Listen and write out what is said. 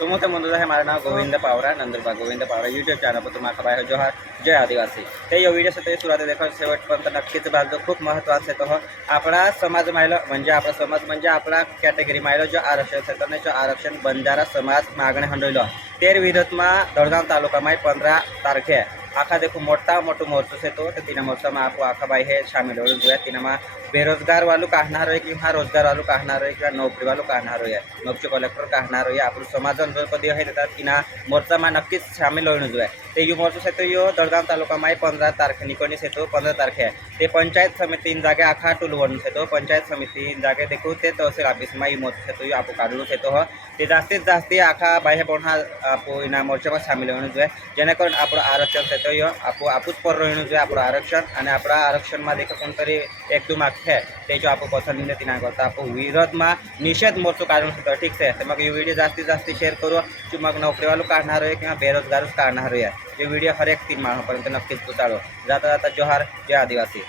तो मोठे म्हणतो आहे माझं नाव गोविंद पावरा नंदुरबार गोविंद पावरा यूट्यूब चॅनल पर तुम्हाला बाहेर जोहार जय आदिवासी ते यो व्हिडिओ ते सुरुवात देखो शेवटपर्यंत नक्कीच बाजू खूप महत्त्वाचं आहे तो आपला समाज माहिला म्हणजे आपला समाज म्हणजे आपला कॅटेगरी माहिला जो आरक्षण क्षेत्र जो आरक्षण बंजारा समाज मागणे हंडोयलो तेर विरोधમાં દળગામ તાલુકામાં 15 તારીખે आखा देखो मोटा मोटो मोर्चो से तो तीना मोर्चा में आपको आखा भाई है शामिल हो जो है तीना में बेरोजगार वालों कहना रहे कि हाँ रोजगार वालों कहना रहे कि नौकरी वालों कहना रहे नौकरी कलेक्टर कहना रहे आप समाज पदी है तीना मोर्चा में नक्की शामिल हो जो है ते यू मोर्चो से तो यो दळगाम तालुका में 15 तारीख निकोनी से तो 15 तारीख है ते पंचायत समिति जागे आखा टूलवन से तो पंचायत समिति जागे देखो ते तहसील ऑफिस में यू मोर्चो से तो आपको काढू से तो ते जास्तीत जास्ती आखा बाहे बोना आपको इना मोर्चा में शामिल होने जो है जेणेकरून आपण आरक्षण से तो यो आपको आपूच पर रहणं जो आपलं आरक्षण आणि आपला आरक्षण में देखो कोणतरी एक दो मार्क है ते जो आपको पसंद नहीं करता आपको विरोध में निषेध मोर्चो काढून सकता ठीक है तो मग ये वीडियो जास्तीत जास्ती शेअर करू की मग नोकरी वालों काढणार आहे किंवा बेरोजगार काढणार आहे ये वीडियो हर एक 3 माहापर्यंत नक्कीच पोचाळो जाता जाता जोहार जय आदिवासी।